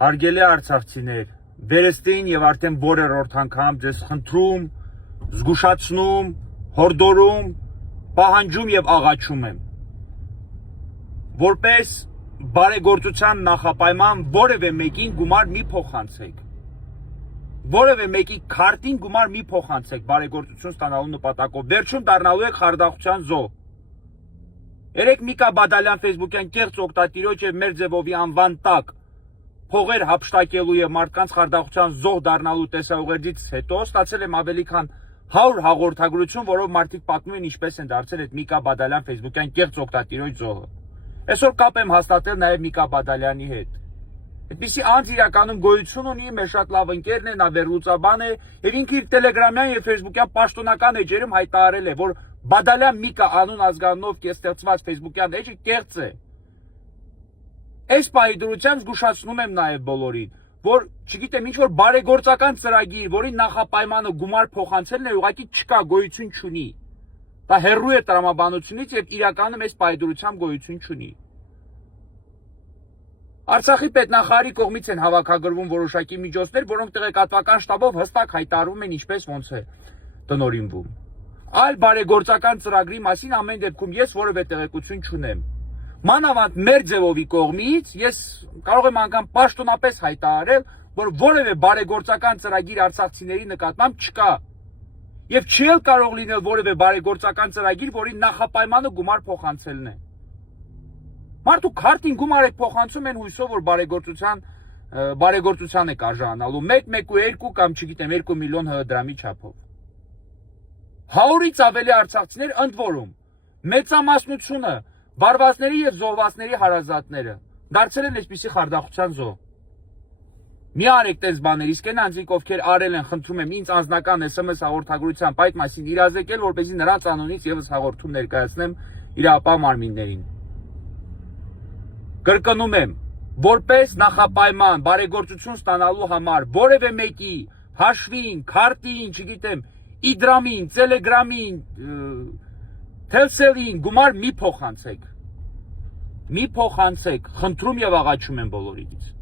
Հարգելի արցախցիներ, վերստին եւ արդեն որերորդ անգամ ձեզ խնդրում, զգուշացնում, հորդորում, պահանջում եւ աղաչում եմ, որպես բարեգործության նախապայման որևէ մեկին գումար մի փոխանցեք, որևէ մեկի քարտին գումար մի փոխանցեք բարեգործություն ստանալու նպատակով, վերջում դառնալու եք խարդախության զոհ։ Երեք Միկա Բադալյան ֆեյսբուքյան կեղծ օգտատիրոջ եւ Մերձևովի անվան տակ փողեր հափշտակելու եւ մարդկանց խարդախության զոհ դառնալու տեսաուղերձից հետո ստացել եմ ավելի քան 100 հաղորդագրություն, որով մարդիկ պատմում են ինչպես են դարձել այդ Միկա Բադալյան ֆեյսբուքյան կեղծ օգտատիրոջ զոհը։ Այսօր կապ եմ հաստատել նաեւ Միկա Բադալյանի հետ։ Այդպիսի անձ իրականում գոյություն ունի, մեր շատ լավ ընկերն է, նա վերլուծաբան է եւ ինքը իր տելեգրամյան եւ ֆեյսբուքյան պաշտոնական էջերում հայտարարել է, որ Բադալյան Միկա անուն ազգանունով կստեղծված ֆեյսբուքյան էջը կեղծ է։ Այս պահի դրությամբ զգուշացնում եմ նաեւ բոլորին, որ չգիտեմ ինչ որ բարեգործական ծրագիր, որի նախապայմանը գումար փոխանցելն է, ուղղակի չկա, գոյություն չունի։ Դա հեռու է տրամաբանությունից եւ իրականում այս պահի դրությամբ գոյություն չունի։ Արցախի պետնախարարի կողմից են հավաքագրվում որոշակի միջոցներ, որոնք տեղեկատվական շտաբով հստակ հայտարարում են ինչպես ոնց է տնօրինվում։ Այլ բարեգործական ծրագրի մասին ամեն դեպքում ես որևէ տեղեկություն չունեմ։ Մանավանդ Մերձևովի կողմից ես կարող եմ անգամ պաշտոնապես հայտարարել, որ որևէ բարեգործական ծրագիր արցախցիների նկատմամբ չկա։ Եվ չի էլ կարող լինել որևէ բարեգործական ծրագիր, որի նախապայմանը գումար փոխանցելն է։ Մարդու քարտին գումար եք փոխանցում են հույսով, որ բարեգործության եք արժանանալու 1, 1.2 կամ չգիտեմ 2 միլիոն դրամի չափով։ 100-ից ավելի արցախցիներ ընդ որում մեծամասնությունը վարվածների եւ զոհվածների հարազատները դարձել են այսպիսի խարդախության զոհ։ Մի արեք տես բաներ, իսկ այն անձիկ ովքեր արել են, խնդրում եմ ինձ անձնական SMS հաղորդագրությամբ այդ մասին իրազեկել, որպեսզի նրանց անունից եւս հաղորդում ներկայացնեմ իրապահ մարմիններին։ Կրկնում եմ, որպես նախապայման բարեգործություն ստանալու համար որևէ մեկի հաշվին, քարտին, չգիտեմ, իդրամին, տելեգրամին, թելսելին գումար մի փոխանցեք, խնդրում եւ աղաչում եմ բոլորիցից։